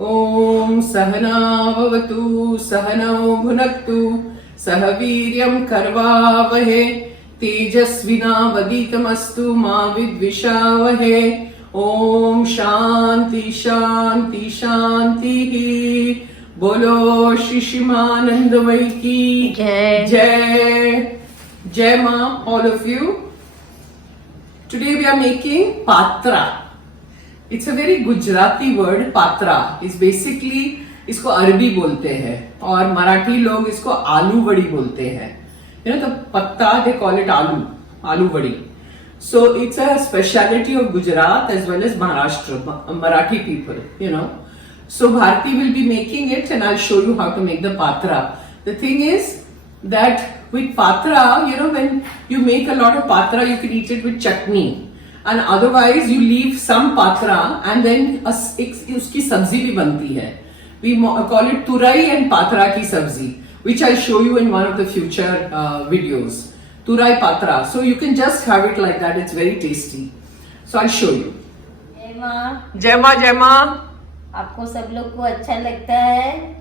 ओम सहना भवतु सहनौ भुनक्तु सह वीर्यं करवावहे तेजस्विनावधीतमस्तु मा विद्विषावहे। ओम शांति शांति शांति। बोलो श्री शिमानंदमयी की जय। जय। जय मां, all of you. Today we are making patra. It's a very Gujarati word. Patra is basically, इसको अरबी बोलते हैं और मराठी लोग इसको आलू वड़ी बोलते हैं. You know the patta, they call it आलू वड़ी. So it's a speciality of Gujarat as well as Maharashtra, Marathi people, you know. So Bharti will be making it and I'll show you how to make the patra. The thing is that with patra, you know, when you make a lot of patra, you can eat it with chutney. And otherwise you leave some patra and then उसकी सब्जी भी बनती है. We call it turai and patra की सब्जी, which I'll show you in one of the future videos. Turai patra. So you can just have it like that. It's very tasty. So I'll show you. जय माँ। जय माँ, जय माँ। आपको सब लोग को अच्छा लगता है?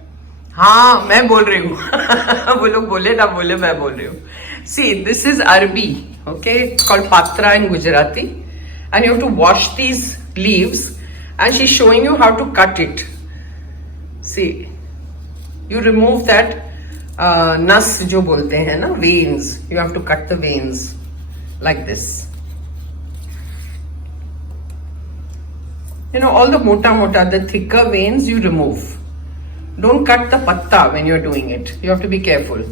हाँ, मैं बोल रही हूँ. वो लोग बोले ना बोले, मैं बोल रही हूँ. See, this is Arabi, okay? It's called patra in Gujarati. And you have to wash these leaves. And she's showing you how to cut it. See, you remove that nas जो बोलते हैं ना, veins. You have to cut the veins like this. You know, all the mota, the thicker veins you remove. Don't cut the patta when you're doing it. You have to be careful.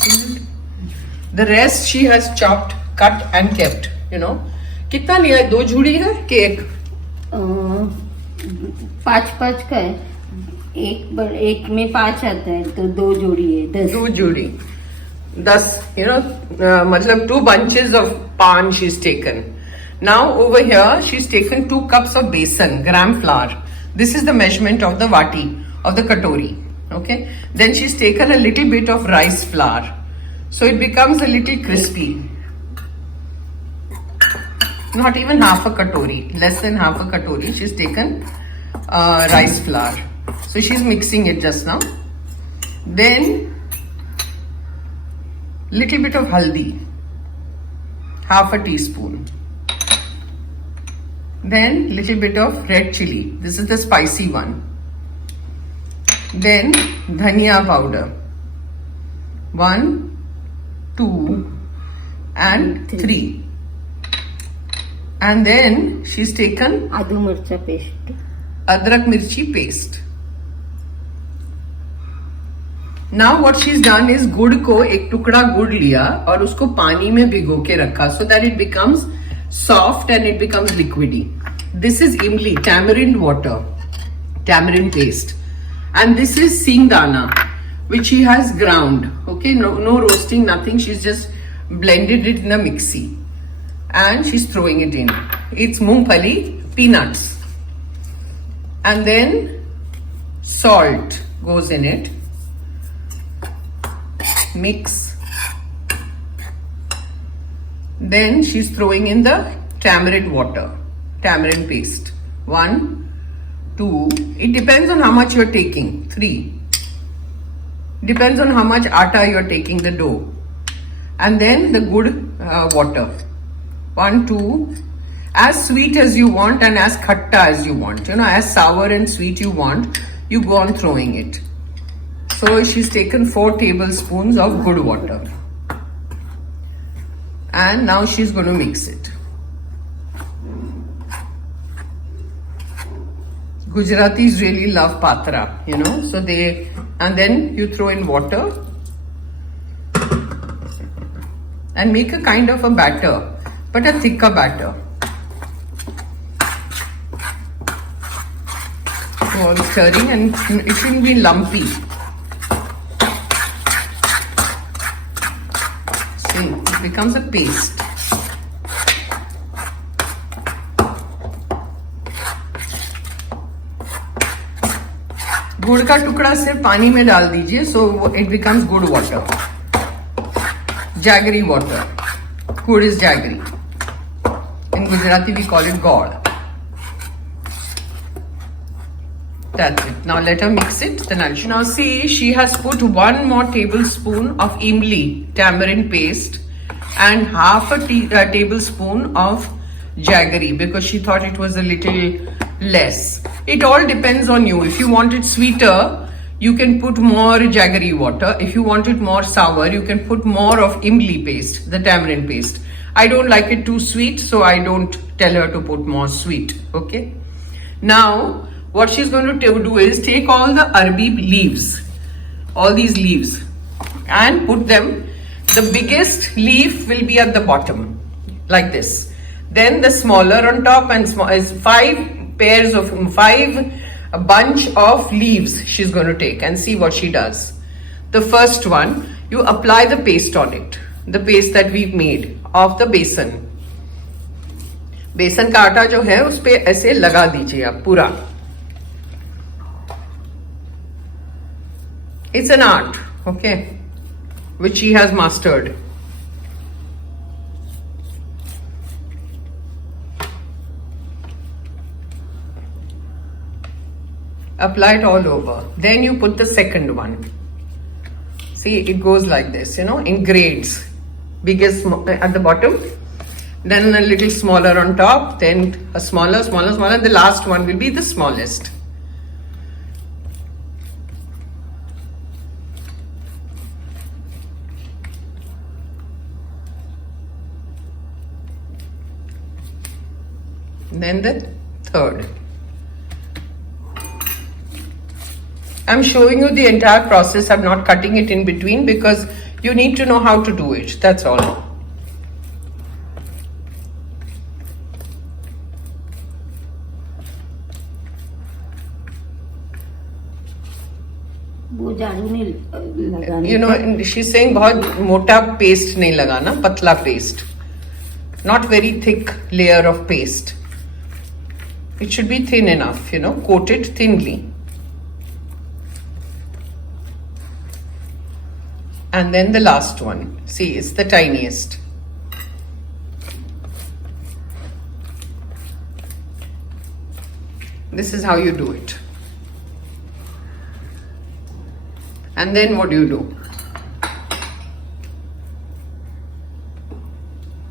See? The rest she has chopped, cut and kept, you know. कितना लिया है? 2 झूड़ी है कि 1? 5 का है। एक में 5 आता है तो 2 जोड़ी है, 10। 2 जोड़ी 10, you know, मतलब 2 bunches of pan she's taken. Now over here she's taken 2 cups of besan, gram flour. This is the measurement of the vati, of the katori. Okay. Then she's taken a little bit of rice flour, so it becomes a little crispy. Not even half a katori, less than half a katori. She's taken rice flour. So she's mixing it just now. Then little bit of haldi, half a teaspoon. Then little bit of red chili. This is the spicy one. Then dhania powder. 1, 2, and 3. And then she's taken आदू मिर्चा paste, अदरक मिर्ची paste. Now what she's done is गुड़ को एक टुकड़ा गुड़ लिया और उसको पानी में भिगो के रखा so that it becomes soft and it becomes liquidy. This is imli, tamarind water, tamarind paste, and this is singdana which she has ground. Okay, no roasting, nothing. She's just blended it in a mixie and she's throwing it in. It's mungpali, peanuts, and then salt goes in it. Mix. Then she's throwing in the tamarind water, tamarind paste. 1, 2. It depends on how much you're taking. 3. Depends on how much atta you're taking, the dough. And then the good water. 1, 2. As sweet as you want and as khatta as you want. You know, as sour and sweet you want, you go on throwing it. So she's taken 4 tablespoons of good water. And now she's going to mix it. Gujaratis really love patra, you know. So and then you throw in water and make a kind of a batter, but a thicker batter. So all stirring and it shouldn't be lumpy. It becomes a paste. गुड़ का टुकड़ा सिर्फ पानी में डाल दीजिए, so it becomes गुड़ water. jaggery water. Good is jaggery. In Gujarati we call it gourd. That's it. Now let her mix it. Then I'll show. Now see, she has put 1 more tablespoon of imli tamarind paste and half a tablespoon of jaggery because she thought it was a little less. It all depends on you. If you want it sweeter, you can put more jaggery water. If you want it more sour, you can put more of imli paste, the tamarind paste. I don't like it too sweet, so I don't tell her to put more sweet. Okay. Now, what she's going to do is take all the arbi leaves, all these leaves, and put them. The biggest leaf will be at the bottom, like this. Then the smaller on top, and is 5 bunch of leaves she's going to take, and see what she does. The first one, you apply the paste on it, the paste that we've made of the besan. बेसन का आटा जो है उस पे ऐसे लगा दीजिए आप पूरा. It's an art, okay, which she has mastered. Apply it all over. Then you put the second one. See, it goes like this, in grades. Biggest at the bottom, then a little smaller on top, then a smaller, and the last one will be the smallest. Then the third. I'm showing you the entire process. I'm not cutting it in between because you need to know how to do it. That's all. वो झाड़ू नहीं लगाना. She's saying बहुत मोटा paste नहीं लगाना, पतला paste. Not very thick layer of paste. It should be thin enough, coat it thinly. And then the last one. See, it's the tiniest. This is how you do it. And then what do?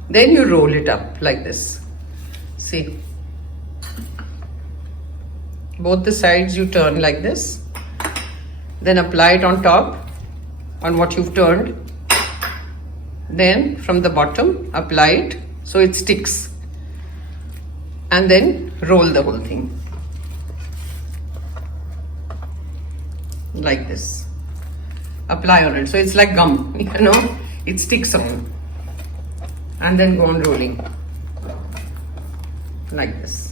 Then you roll it up like this. See. Both the sides you turn like this. Then apply it on top, on what you've turned. Then from the bottom, apply it so it sticks. And then roll the whole thing. Like this. Apply on it. So it's like gum, it sticks on. And then go on rolling. Like this.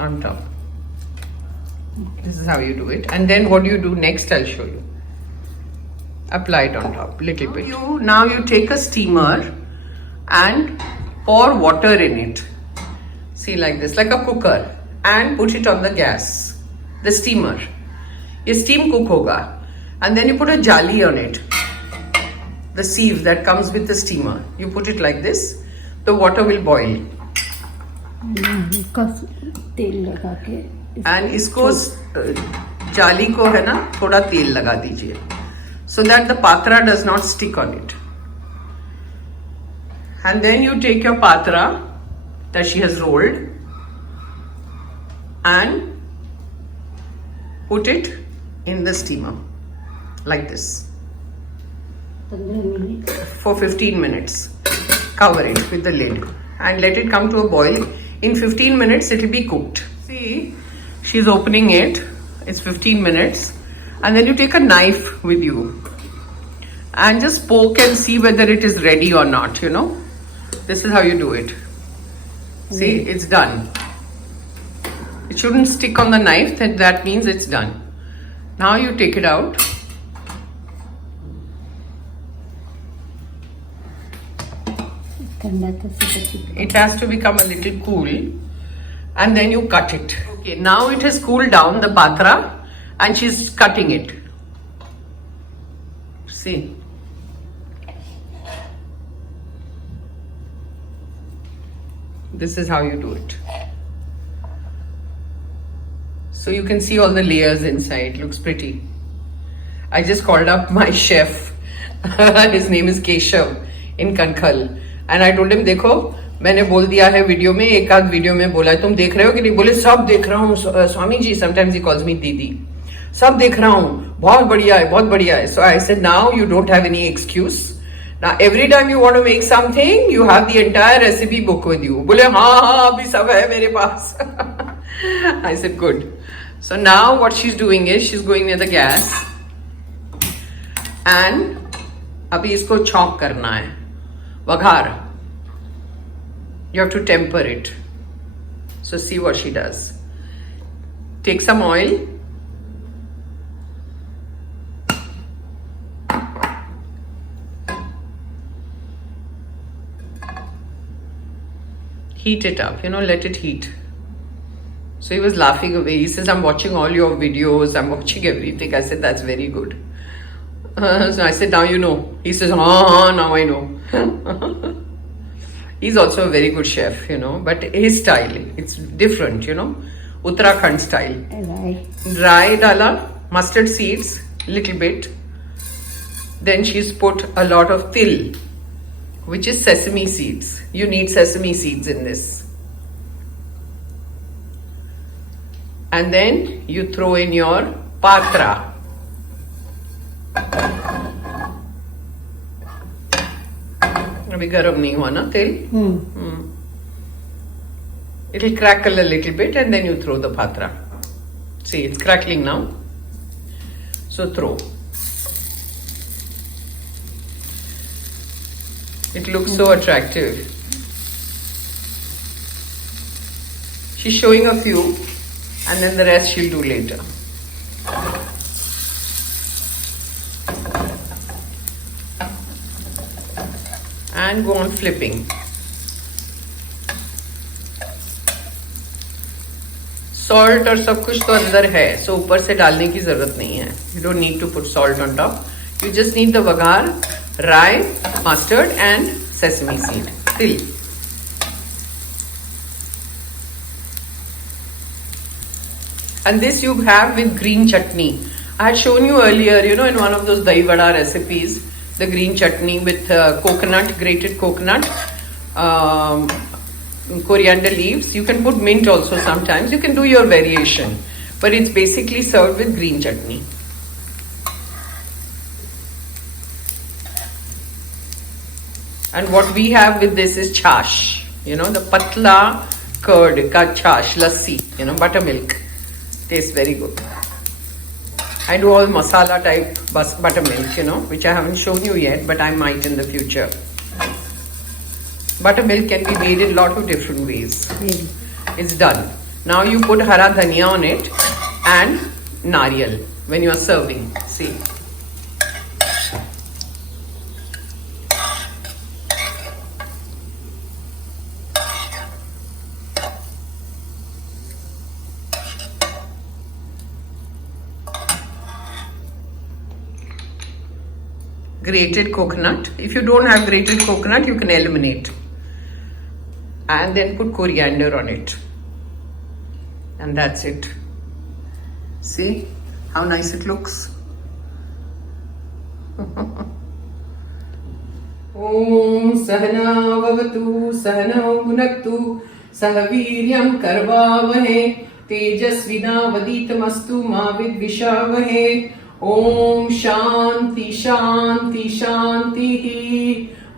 On top. This is how you do it. And then what do you do next? I'll show you. Apply it on top, little bit. Now you take a steamer and pour water in it. See, like this, like a cooker, and put it on the gas, the steamer. Your steam cook hoga. And then you put a jali on it, the sieve that comes with the steamer. You put it like this. The water will boil. तेल लगा के and इसको जाली को है ना थोड़ा तेल लगा दीजिए so that the patra does not stick on it. And then you take your patra that she has rolled and put it in the steamer like this 15 minutes. For 15 minutes. Cover it with the lid and let it come to a boil. In 15 minutes, it will be cooked. See, she's opening it. It's 15 minutes. And then you take a knife with you. And just poke and see whether it is ready or not, This is how you do it. See, it's done. It shouldn't stick on the knife. That means it's done. Now you take it out. It has to become a little cool and then you cut it. Okay, now it has cooled down, the patra, and she's cutting it. See. This is how you do it. So you can see all the layers inside. Looks pretty. I just called up my chef. His name is Keshav in Kankhal. And I told him, देखो मैंने बोल दिया है video में, एक आध video में बोला है, तुम देख रहे हो कि नहीं? बोले सब देख रहा हूँ Swami ji. Sometimes he calls me दीदी. सब देख रहा हूँ, बहुत बढ़िया है, बहुत बढ़िया है. So I said, now you don't have any excuse. Now every time you want to make something, you have the entire recipe book with you. बोले हाँ अभी सब है मेरे पास. I said good. So now what she's doing is she's going near the gas and अभी इसको chop करना है. वघार. You have to temper it. So see what she does. Take some oil. Heat it up, let it heat. So he was laughing away. He says, I'm watching all your videos, I'm watching everything. I said, that's very good. So I said, now you know. He says, now I know. He's also a very good chef, but his style, it's different, Uttarakhand style. Right. Dry dala, mustard seeds, little bit. Then she's put a lot of til, which is sesame seeds. You need sesame seeds in this. And then you throw in your patra. अभी गरम नहीं हुआ ना तेल. It'll crackle a little bit and then you throw the patra. See, it's crackling now. So throw. It looks so attractive. She's showing a few and then the rest she'll do later. And go on flipping. Salt और सब कुछ तो अंदर है, so ऊपर से डालने की जरूरत नहीं है. You don't need to put salt on top. You just need the vagar, rye, mustard and sesame seed. Til. And this you have with green chutney. I had shown you earlier, in one of those dahi vada recipes, the green chutney with coconut, grated coconut, coriander leaves. You can put mint also sometimes. You can do your variation. But it's basically served with green chutney. And what we have with this is chash. The patla curd ka chash, lassi, buttermilk. Tastes very good. I do all masala type buttermilk, which I haven't shown you yet, but I might in the future. Buttermilk can be made in a lot of different ways. Really? It's done. Now you put hara dhania on it and nariyal when you are serving. See. Grated coconut. If you don't have grated coconut, you can eliminate. And then put coriander on it. And that's it. See how nice it looks? Om Sahana Vavatu Sahana Bhunaktu Sahaviryam Karvavahe Tejasvina Vaditamastu Ma Vidvishavahe. Om Shanti शांति शांति.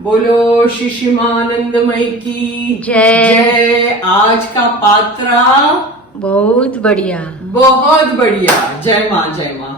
बोलो शिशिमानंदमय की जय. आज का पात्रा बहुत बढ़िया. बहुत बढ़िया. जय माँ जय माँ.